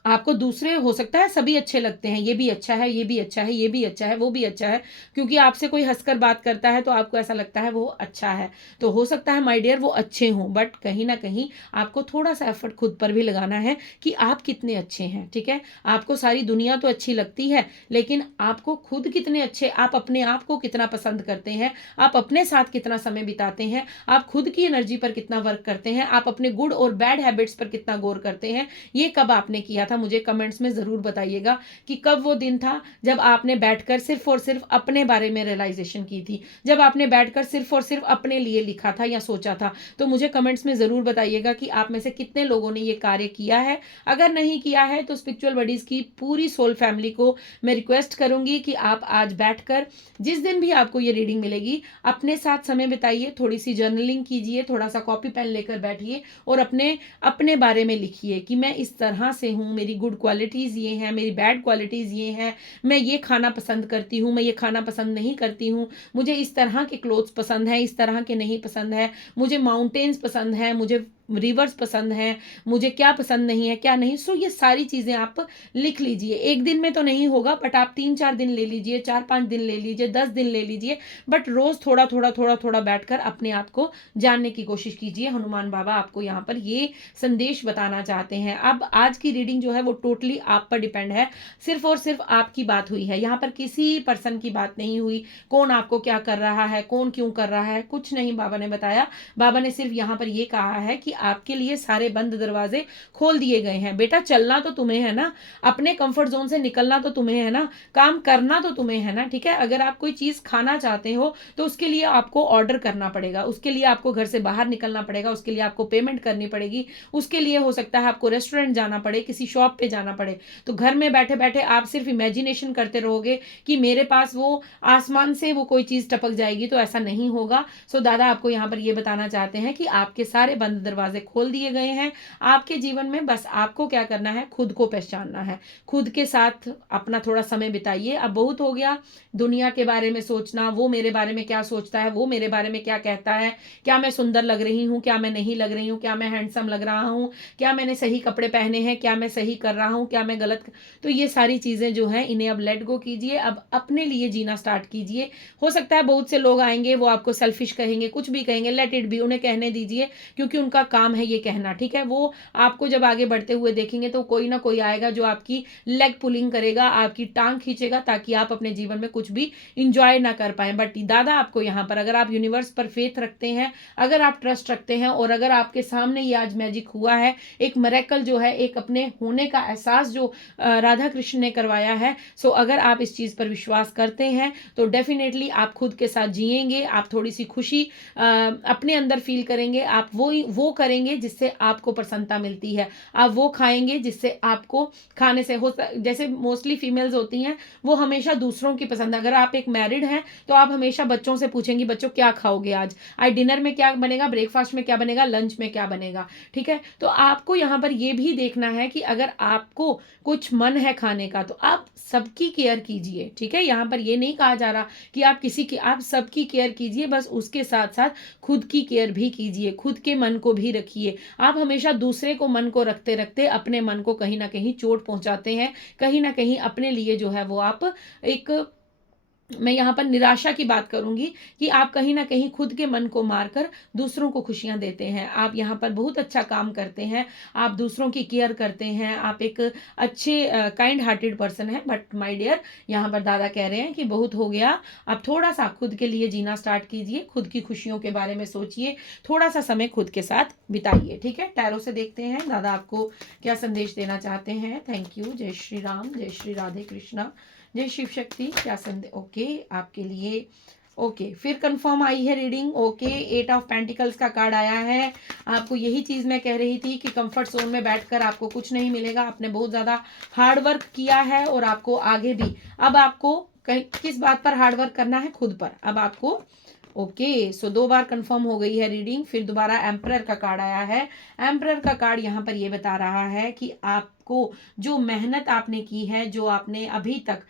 आपको दूसरे, हो सकता है सभी अच्छे लगते हैं, ये भी अच्छा है, ये भी अच्छा है, ये भी अच्छा है, वो भी अच्छा है, क्योंकि आपसे कोई हंसकर बात करता है तो आपको ऐसा लगता है वो अच्छा है। तो हो सकता है माय डियर वो अच्छे हों, बट कहीं ना कहीं आपको थोड़ा सा एफर्ट खुद पर भी लगाना है कि आप कितने अच्छे हैं। ठीक है, आपको सारी दुनिया तो अच्छी लगती है, लेकिन आपको खुद कितने अच्छे, आप अपने आप को कितना पसंद करते हैं, आप अपने साथ कितना समय बिताते हैं, आप खुद की एनर्जी पर कितना वर्क करते हैं, आप अपने गुड और बैड हैबिट्स पर कितना गौर करते हैं, ये कब आपने किया था। था, मुझे कमेंट्स में ज़रूर बताइएगा कि कब वो दिन था जब आपने बैठकर सिर्फ और सिर्फ अपने बारे में रियलाइजेशन की थी, जब आपने बैठकर सिर्फ और सिर्फ अपने लिए लिखा था या सोचा था। तो मुझे कमेंट्स में ज़रूर बताइएगा कि आप में से कितने लोगों ने ये कार्य किया है। अगर नहीं किया है तो स्पिरिचुअल बडीज़ की पूरी सोल फैमिली को मैं रिक्वेस्ट करूंगी कि आप आज बैठकर जिस दिन भी आपको ये रीडिंग मिलेगी अपने साथ समय बिताइए, थोड़ी सी जर्नलिंग कीजिए, थोड़ा सा कॉपी पेन लेकर बैठिए और अपने अपने बारे में लिखिए कि मैं इस तरह से हूँ, मेरी गुड क्वालिटीज़ ये हैं, मेरी बैड क्वालिटीज़ ये हैं, मैं ये खाना पसंद करती हूँ, मैं ये खाना पसंद नहीं करती हूँ, मुझे इस तरह के क्लोथ्स पसंद है, इस तरह के नहीं पसंद है, मुझे माउंटेन्स पसंद है, मुझे रिवर्स पसंद है, मुझे क्या पसंद नहीं है, क्या नहीं। सो ये सारी चीज़ें आप लिख लीजिए। एक दिन में तो नहीं होगा, बट आप 3-4 दिन ले लीजिए, 4-5 दिन ले लीजिए, 10 दिन ले लीजिए, बट रोज़ थोड़ा थोड़ा थोड़ा थोड़ा बैठकर अपने आप को जानने की कोशिश कीजिए। हनुमान बाबा आपको यहाँ पर ये संदेश बताना चाहते हैं। अब आज की रीडिंग जो है वो टोटली आप पर डिपेंड है, सिर्फ और सिर्फ आपकी बात हुई है, यहाँ पर किसी पर्सन की बात नहीं हुई। कौन आपको क्या कर रहा है, कौन क्यों कर रहा है, कुछ नहीं बाबा ने बताया। बाबा ने सिर्फ यहाँ पर ये कहा है कि आपके लिए सारे बंद दरवाजे खोल दिए गए हैं। बेटा चलना तो तुम्हें है ना, अपने कंफर्ट जोन से निकलना तो तुम्हें है ना, काम करना तो तुम्हें है ना, ठीक है। अगर आप कोई चीज खाना चाहते हो तो उसके लिए आपको ऑर्डर करना पड़ेगा, उसके लिए आपको घर से बाहर निकलना पड़ेगा, उसके लिए आपको पेमेंट करनी पड़ेगी, उसके लिए हो सकता है आपको रेस्टोरेंट जाना पड़े, किसी शॉप पे जाना पड़े। तो घर में बैठे बैठे आप सिर्फ इमेजिनेशन करते रहोगे कि मेरे पास वो आसमान से वो कोई चीज टपक जाएगी, तो ऐसा नहीं होगा। सो दादा आपको यहाँ पर ये बताना चाहते हैं कि आपके सारे बंद दरवाजे खोल दिए गए हैं आपके जीवन में। बस आपको क्या करना है, खुद को पहचानना है, खुद के साथ अपना थोड़ा समय बिताइए। अब बहुत हो गया दुनिया के बारे में सोचना, वो मेरे बारे में क्या सोचता है, वो मेरे बारे में क्या कहता है, क्या मैं सुंदर लग रही हूँ, क्या मैं नहीं लग रही हूँ, क्या मैं हैंडसम लग रहा हूँ, क्या मैंने सही कपड़े पहने हैं, क्या मैं सही कर रहा हूँ, क्या मैं गलत। तो ये सारी चीजें जो हैं इन्हें अब लेट गो कीजिए, अब अपने लिए जीना स्टार्ट कीजिए। हो सकता है बहुत से लोग आएंगे वो आपको सेल्फिश कहेंगे, कुछ भी कहेंगे, लेट इट बी, उन्हें कहने दीजिए, क्योंकि उनका काम है ये कहना, ठीक है। वो आपको जब आगे बढ़ते हुए देखेंगे तो कोई ना कोई आएगा जो आपकी लेग पुलिंग करेगा, आपकी टांग खींचेगा, ताकि आप अपने जीवन में कुछ भी इंजॉय ना कर पाए। बट दादा आपको यहाँ पर, अगर आप यूनिवर्स पर फेथ रखते हैं, अगर आप ट्रस्ट रखते हैं, और अगर आपके सामने ये आज मैजिक हुआ है, एक मिरेकल जो है, एक अपने होने का एहसास जो राधा कृष्ण ने करवाया है, सो अगर आप इस चीज पर विश्वास करते हैं तो डेफिनेटली आप खुद के साथ जिएंगे, आप थोड़ी सी खुशी अपने अंदर फील करेंगे, आप वो करेंगे जिससे आपको प्रसन्नता मिलती है, आप वो खाएंगे जिससे आपको खाने से हो, जैसे मोस्टली फीमेल्स होती हैं वो हमेशा दूसरों की पसंद। अगर आप एक मैरिड हैं तो आप हमेशा बच्चों से पूछेंगी, बच्चों क्या खाओगे आज डिनर में क्या बनेगा, ब्रेकफास्ट में क्या बनेगा, लंच में क्या बनेगा, ठीक है। तो आपको यहाँ पर ये भी देखना है कि अगर आपको कुछ मन है खाने का तो आप सबकी केयर कीजिए, ठीक है। यहाँ पर ये नहीं कहा जा रहा कि आप किसी की, आप सबकी केयर कीजिए, बस उसके साथ साथ खुद की केयर भी कीजिए, खुद के मन को भी रखिए। आप हमेशा दूसरे को मन को रखते रखते अपने मन को कहीं ना कहीं चोट पहुंचाते हैं, कहीं ना कहीं अपने लिए जो है वो आप एक, मैं यहाँ पर निराशा की बात करूंगी कि आप कहीं ना कहीं खुद के मन को मारकर दूसरों को खुशियां देते हैं। आप यहाँ पर बहुत अच्छा काम करते हैं, आप दूसरों की केयर करते हैं, आप एक अच्छे काइंड हार्टेड पर्सन हैं। बट माय डियर, यहाँ पर दादा कह रहे हैं कि बहुत हो गया, अब थोड़ा सा खुद के लिए जीना स्टार्ट कीजिए, खुद की खुशियों के बारे में सोचिए, थोड़ा सा समय खुद के साथ बिताइए, ठीक है। टैरो से देखते हैं दादा आपको क्या संदेश देना चाहते हैं। Thank you. जय श्री राम, जय श्री राधे कृष्णा, जय शिव शक्ति। क्या संदेश, ओके आपके लिए, ओके फिर कंफर्म आई है रीडिंग, ओके 8 ऑफ पेंटिकल्स का कार्ड आया है। आपको यही चीज मैं कह रही थी कि कंफर्ट जोन में बैठकर आपको कुछ नहीं मिलेगा, आपने बहुत ज्यादा हार्ड वर्क किया है और आपको आगे भी, अब आपको किस बात पर हार्ड वर्क करना है, खुद पर। अब आपको, ओके सो 2 बार कंफर्म हो गई है रीडिंग, फिर दोबारा एम्परर का कार्ड आया है। एम्परर का कार्ड यहाँ पर ये बता रहा है कि आपको जो मेहनत आपने की है, जो आपने अभी तक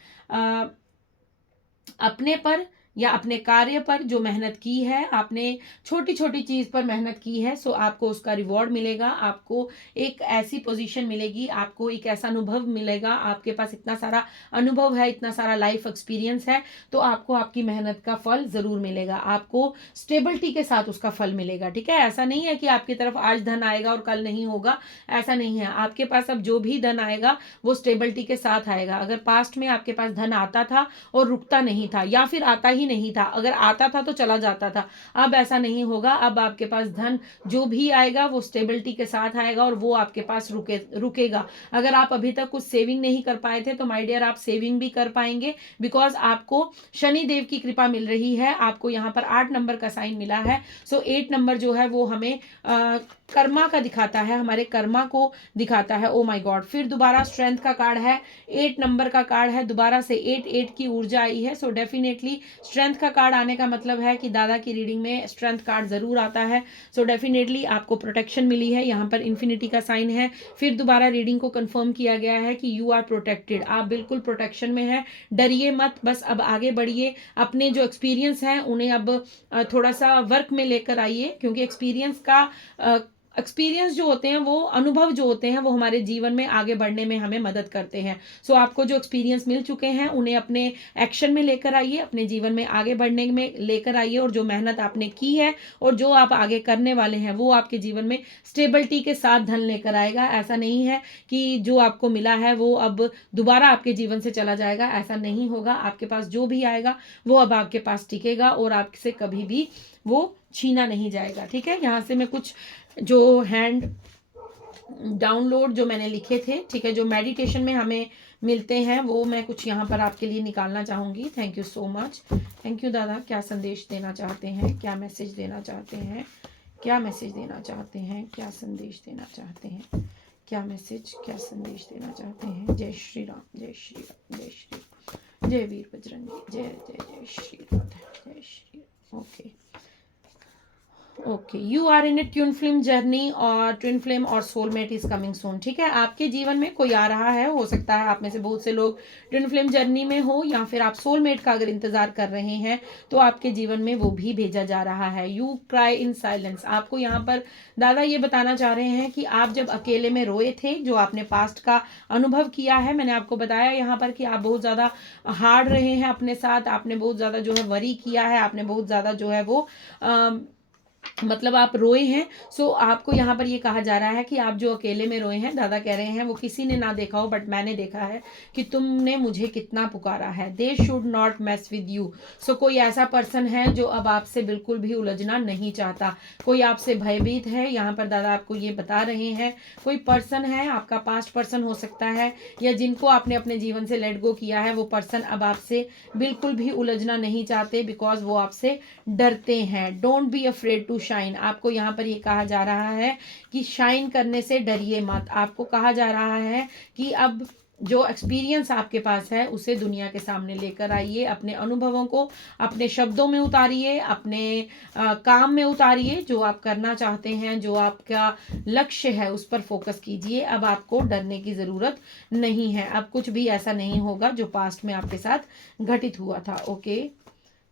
अपने पर या अपने कार्य पर जो मेहनत की है, आपने छोटी छोटी चीज पर मेहनत की है, सो आपको उसका रिवॉर्ड मिलेगा, आपको एक ऐसी पोजीशन मिलेगी, आपको एक ऐसा अनुभव मिलेगा, आपके पास इतना सारा अनुभव है, इतना सारा लाइफ एक्सपीरियंस है, तो आपको आपकी मेहनत का फल जरूर मिलेगा, आपको स्टेबिलिटी के साथ उसका फल मिलेगा, ठीक है। ऐसा नहीं है कि आपकी तरफ आज धन आएगा और कल नहीं होगा, ऐसा नहीं है। आपके पास अब जो भी धन आएगा वो स्टेबिलिटी के साथ आएगा। अगर पास्ट में आपके पास धन आता था और रुकता नहीं था, या फिर आता ही ही नहीं था, अगर आता था तो चला जाता था। अब ऐसा नहीं होगा, अब आपके पास धन जो भी आएगा वो स्टेबिलिटी के साथ आएगा और वो आपके पास रुकेगा। अगर आप अभी तक कुछ सेविंग नहीं कर पाए थे तो माय डियर आप सेविंग भी कर पाएंगे, बिकॉज आपको शनि देव की कृपा मिल रही है। आपको यहाँ पर 8 नंबर का साइन मिला है। सो 8 नंबर जो है वो हमें कर्मा का दिखाता है, हमारे कर्मा को दिखाता है। ओ माय गॉड, फिर दोबारा स्ट्रेंथ का कार्ड है, 8 नंबर का कार्ड है, दोबारा से 8 की ऊर्जा आई है। सो डेफिनेटली स्ट्रेंथ का कार्ड आने का मतलब है कि दादा की रीडिंग में स्ट्रेंथ कार्ड जरूर आता है। सो डेफिनेटली आपको प्रोटेक्शन मिली है। यहाँ पर इन्फिनिटी का साइन है। फिर दोबारा रीडिंग को कंफर्म किया गया है कि यू आर प्रोटेक्टेड, आप बिल्कुल प्रोटेक्शन में है। डरिए मत, बस अब आगे बढ़िए। अपने जो एक्सपीरियंस हैं उन्हें अब थोड़ा सा वर्क में लेकर आइए, क्योंकि एक्सपीरियंस जो होते हैं, वो अनुभव जो होते हैं, वो हमारे जीवन में आगे बढ़ने में हमें मदद करते हैं। सो आपको जो एक्सपीरियंस मिल चुके हैं उन्हें अपने एक्शन में लेकर आइए, अपने जीवन में आगे बढ़ने में लेकर आइए। और जो मेहनत आपने की है और जो आप आगे करने वाले हैं वो आपके जीवन में स्टेबिलिटी के साथ धन लेकर आएगा। ऐसा नहीं है कि जो आपको मिला है वो अब दोबारा आपके जीवन से चला जाएगा, ऐसा नहीं होगा। आपके पास जो भी आएगा वो अब आपके पास टिकेगा और आपसे कभी भी वो छीना नहीं जाएगा। ठीक है, यहाँ से मैं कुछ जो हैंड डाउनलोड जो मैंने लिखे थे, ठीक है, जो मेडिटेशन में हमें मिलते हैं, वो मैं कुछ यहाँ पर आपके लिए निकालना चाहूँगी। Thank you so much. Thank you दादा। क्या संदेश देना चाहते हैं, क्या मैसेज देना चाहते हैं, क्या मैसेज देना चाहते हैं, क्या संदेश देना चाहते हैं, क्या मैसेज, क्या संदेश देना चाहते हैं। जय श्री राम, जय श्री राम, जय श्री राम, जय वीर बजरंगी, जय जय जय श्री राधे, जय Shri Ram. Okay okay, you are in a twin flame journey और ट्विन फ्लेम और सोलमेट इज कमिंग सून। ठीक है, आपके जीवन में कोई आ रहा है, हो सकता है आप में से बहुत से लोग ट्विन फ्लेम जर्नी में हो, या फिर आप सोलमेट का अगर इंतजार कर रहे हैं तो आपके जीवन में वो भी भेजा जा रहा है। यू क्राई इन साइलेंस, आपको यहाँ पर दादा ये बताना चाह रहे हैं कि आप जब अकेले में रोए थे, जो आपने पास्ट का अनुभव किया है, मैंने आपको बताया यहाँ पर कि आप बहुत ज़्यादा हार्ड रहे हैं अपने साथ, आपने बहुत ज़्यादा जो है वरी किया है, आपने बहुत ज़्यादा जो है वो मतलब आप रोए हैं। सो आपको यहाँ पर ये कहा जा रहा है कि आप जो अकेले में रोए हैं, दादा कह रहे हैं वो किसी ने ना देखा हो बट मैंने देखा है कि तुमने मुझे कितना पुकारा है। They should not mess with you. So कोई ऐसा पर्सन है जो अब आपसे बिल्कुल भी उलझना नहीं चाहता, कोई आपसे भयभीत है। यहाँ पर दादा आपको ये बता रहे हैं, कोई पर्सन है, आपका पास्ट पर्सन हो सकता है, या जिनको आपने अपने जीवन से लेट गो किया है, वो पर्सन अब आपसे बिल्कुल भी उलझना नहीं चाहते, बिकॉज वो आपसे डरते हैं। Don't be afraid to shine, आपको यहाँ पर ये कहा जा रहा है कि शाइन करने से डरिए मत। आपको कहा जा रहा है कि अब जो एक्सपीरियंस आपके पास है उसे दुनिया के सामने लेकर आइए, अपने अनुभवों को अपने शब्दों में उतारिए, अपने काम में उतारिए, जो आप करना चाहते हैं, जो आपका लक्ष्य है उस पर फोकस कीजिए। अब आपको डरने की ज़रूरत नहीं है, अब कुछ भी ऐसा नहीं होगा जो पास्ट में आपके साथ घटित हुआ था। ओके,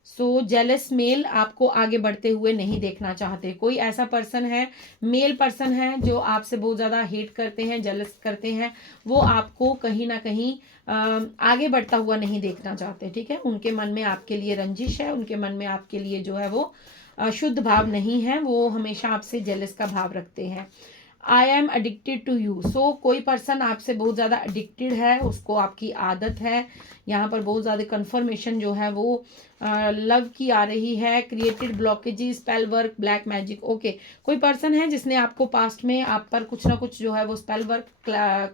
सो जेलस मेल आपको आगे बढ़ते हुए नहीं देखना चाहते। कोई ऐसा पर्सन है, मेल पर्सन है, जो आपसे बहुत ज़्यादा हेट करते हैं, जेलस करते हैं, वो आपको कहीं ना कहीं आगे बढ़ता हुआ नहीं देखना चाहते। ठीक है, उनके मन में आपके लिए रंजिश है, उनके मन में आपके लिए जो है वो शुद्ध भाव नहीं है, वो हमेशा आपसे जेलस का भाव रखते हैं। I am addicted to you. So कोई पर्सन आपसे बहुत ज़्यादा एडिक्टेड है, उसको आपकी आदत है। यहाँ पर बहुत ज़्यादा कन्फर्मेशन जो है वो लव की आ रही है। Created blockages, spell work, black magic. Okay, कोई पर्सन है जिसने आपको पास्ट में आप पर कुछ ना कुछ जो है वो स्पेल वर्क,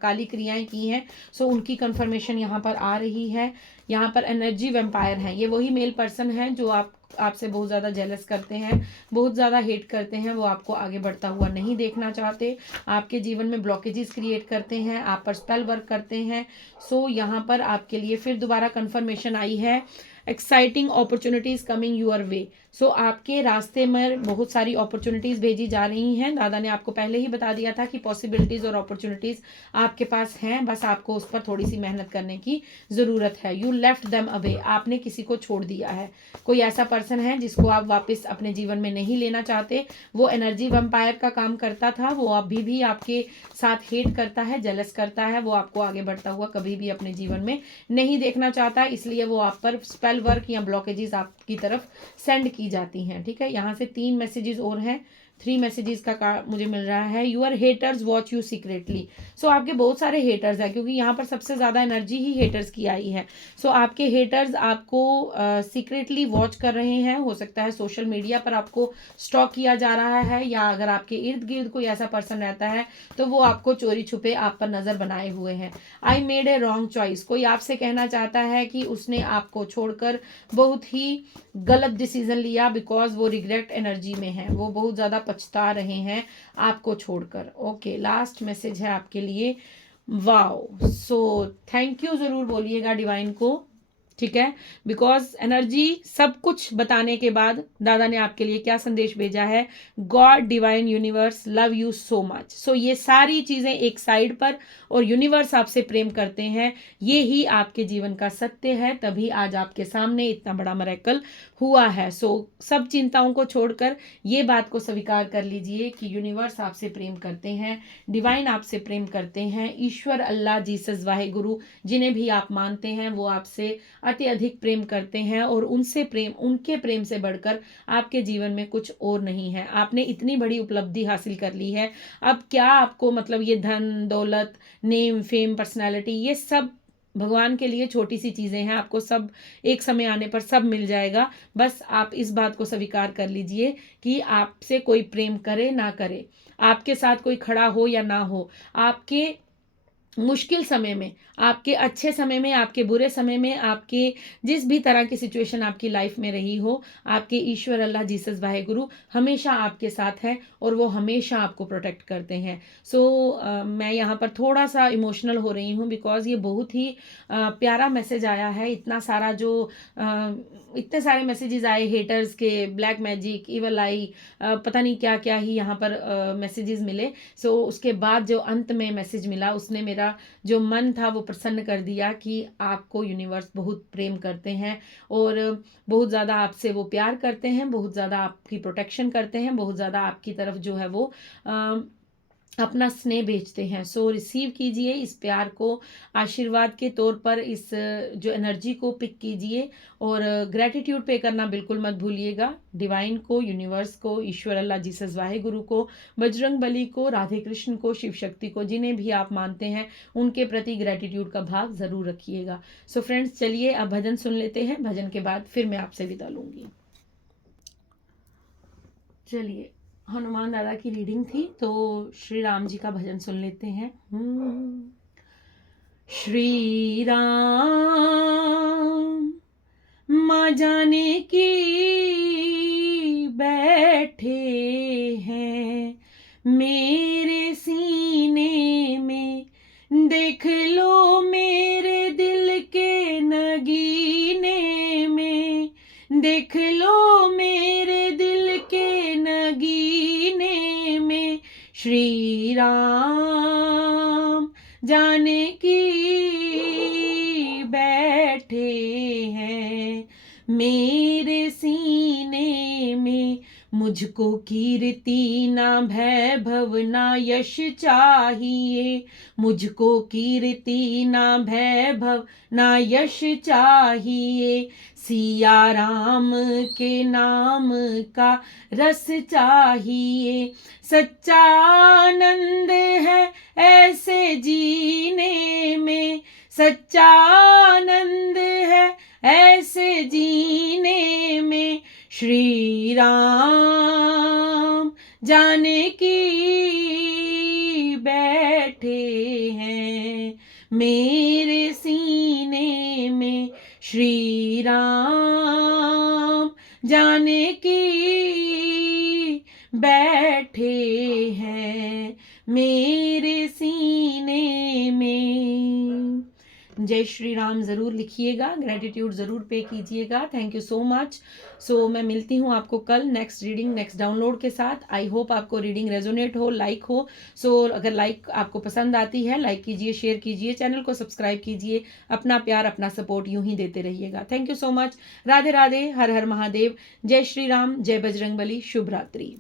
काली क्रियाएं की हैं। सो उनकी कन्फर्मेशन यहाँ पर आ रही है। यहाँ पर एनर्जी वेम्पायर हैं, ये वही मेल पर्सन है जो आपसे बहुत ज़्यादा जेलस करते हैं, बहुत ज़्यादा हेट करते हैं, वो आपको आगे बढ़ता हुआ नहीं देखना चाहते, आपके जीवन में ब्लॉकेजेस क्रिएट करते हैं, आप पर स्पेल वर्क करते हैं। सो यहाँ पर आपके लिए फिर दोबारा कंफर्मेशन आई है, एक्साइटिंग अपॉर्चुनिटीज कमिंग यूर वे। सो आपके रास्ते में बहुत सारी अपॉर्चुनिटीज़ भेजी जा रही हैं। दादा ने आपको पहले ही बता दिया था कि पॉसिबिलिटीज़ और अपॉर्चुनिटीज़ आपके पास हैं, बस आपको उस पर थोड़ी सी मेहनत करने की ज़रूरत है। यू लेफ्ट देम अवे, आपने किसी को छोड़ दिया है। कोई ऐसा पर्सन है जिसको आप वापस अपने जीवन में नहीं लेना चाहते, वो एनर्जी वैम्पायर का काम करता था, वो अभी भी आपके साथ हेट करता है, जेलस करता है, वो आपको आगे बढ़ता हुआ कभी भी अपने जीवन में नहीं देखना चाहता, इसलिए वो आप पर स्पेल वर्क या ब्लॉकेजेस आपकी तरफ सेंड की जाती हैं। ठीक है, यहाँ से 3 मैसेजेस और हैं, 3 मैसेजेस का मुझे मिल रहा है। Your haters watch you secretly. So आपके बहुत सारे हेटर्स हैं, क्योंकि यहाँ पर सबसे ज़्यादा एनर्जी ही हेटर्स की आई है। सो आपके हेटर्स आपको सीक्रेटली वॉच कर रहे हैं। हो सकता है सोशल मीडिया पर आपको स्टॉक किया जा रहा है, या अगर आपके इर्द गिर्द कोई ऐसा पर्सन रहता है तो वो आपको चोरी छुपे आप पर नज़र बनाए हुए हैं। I made a wrong choice. कोई आपसे कहना चाहता है कि उसने आपको छोड़कर बहुत ही गलत डिसीजन लिया, बिकॉज वो रिग्रेट एनर्जी में है, वो बहुत ज़्यादा पछता रहे हैं आपको छोड़कर। ओके, लास्ट मैसेज है आपके लिए। वाओ, सो थैंक यू ज़रूर बोलिएगा डिवाइन को, ठीक है, बिकॉज एनर्जी सब कुछ बताने के बाद दादा ने आपके लिए क्या संदेश भेजा है। God, divine, universe love you so much. So ये सारी चीज़ें एक साइड पर, और यूनिवर्स आपसे प्रेम करते हैं, ये ही आपके जीवन का सत्य है, तभी आज आपके सामने इतना बड़ा मिरेकल हुआ है। सो सब चिंताओं को छोड़कर ये बात को स्वीकार कर लीजिए कि यूनिवर्स आपसे प्रेम करते हैं, डिवाइन आपसे प्रेम करते हैं, ईश्वर, अल्लाह, जीसस, वाहे गुरु, जिन्हें भी आप मानते हैं, वो आपसे अति अधिक प्रेम करते हैं, और उनसे प्रेम, उनके प्रेम से बढ़कर आपके जीवन में कुछ और नहीं है। आपने इतनी बड़ी उपलब्धि हासिल कर ली है, अब क्या आपको मतलब ये धन दौलत, नेम, फेम, पर्सनालिटी, ये सब भगवान के लिए छोटी सी चीज़ें हैं। आपको सब एक समय आने पर सब मिल जाएगा। बस आप इस बात को स्वीकार कर लीजिए कि आपसे कोई प्रेम करे ना करे, आपके साथ कोई खड़ा हो या ना हो, आपके मुश्किल समय में, आपके अच्छे समय में, आपके बुरे समय में, आपके जिस भी तरह की सिचुएशन आपकी लाइफ में रही हो, आपके ईश्वर, अल्लाह, जीसस, वाहे गुरु हमेशा आपके साथ है, और वो हमेशा आपको प्रोटेक्ट करते हैं। सो मैं यहाँ पर थोड़ा सा इमोशनल हो रही हूँ, बिकॉज ये बहुत ही प्यारा मैसेज आया है। इतना सारा जो इतने सारे मैसेजेस आए हेटर्स के, ब्लैक मैजिक, इवल आई, पता नहीं क्या क्या ही यहाँ पर मैसेजेस मिले। सो उसके बाद जो अंत में मैसेज मिला, उसने मेरा जो मन था वो प्रसन्न कर दिया कि आपको यूनिवर्स बहुत प्रेम करते हैं, और बहुत ज़्यादा आपसे वो प्यार करते हैं, बहुत ज़्यादा आपकी प्रोटेक्शन करते हैं, बहुत ज़्यादा आपकी तरफ जो है वो अपना स्नेह भेजते हैं। सो रिसीव कीजिए इस प्यार को, आशीर्वाद के तौर पर इस जो एनर्जी को पिक कीजिए, और ग्रैटिट्यूड पे करना बिल्कुल मत भूलिएगा। डिवाइन को, यूनिवर्स को, ईश्वर, अल्लाह, जीसस, वाहे गुरु को, बजरंग बली को, राधे कृष्ण को, शिव शक्ति को, जिन्हें भी आप मानते हैं उनके प्रति ग्रैटिट्यूड का भाव ज़रूर रखिएगा। सो फ्रेंड्स, चलिए अब भजन सुन लेते हैं, भजन के बाद फिर मैं आपसे विदा लूँगी। चलिए, हनुमान दादा की रीडिंग थी, तो श्री राम जी का भजन सुन लेते हैं। श्री राम माँ जाने की बैठे हैं मेरे सीने में, देख लो मेरे दिल के नगीने में, देख लो मेरे दिल के नगीने में, श्री राम जाने की बैठे हैं मेरे सीने में। मुझको कीर्ति ना वैभव ना यश चाहिए, मुझको कीर्ति ना वैभव ना यश चाहिए, सिया राम के नाम का रस चाहिए। सच्चा आनंद है ऐसे जीने में, सच्चा आनंद है ऐसे जीने में, श्री राम जाने की बैठे हैं मेरे सीने में, श्री राम जाने की बैठे हैं मेरे सीने में। जय श्री राम ज़रूर लिखिएगा, ग्रेटिट्यूड ज़रूर पे कीजिएगा। Thank you so much. So मैं मिलती हूँ आपको कल नेक्स्ट रीडिंग, नेक्स्ट डाउनलोड के साथ। आई होप आपको रीडिंग रेजोनेट हो, लाइक हो। सो अगर लाइक आपको पसंद आती है, लाइक कीजिए, शेयर कीजिए, चैनल को सब्सक्राइब कीजिए। अपना प्यार, अपना सपोर्ट यूं ही देते रहिएगा। Thank you so much. Radhe Radhe, हर हर महादेव, जय श्री राम, जय बजरंग बली, शुभ रात्रि।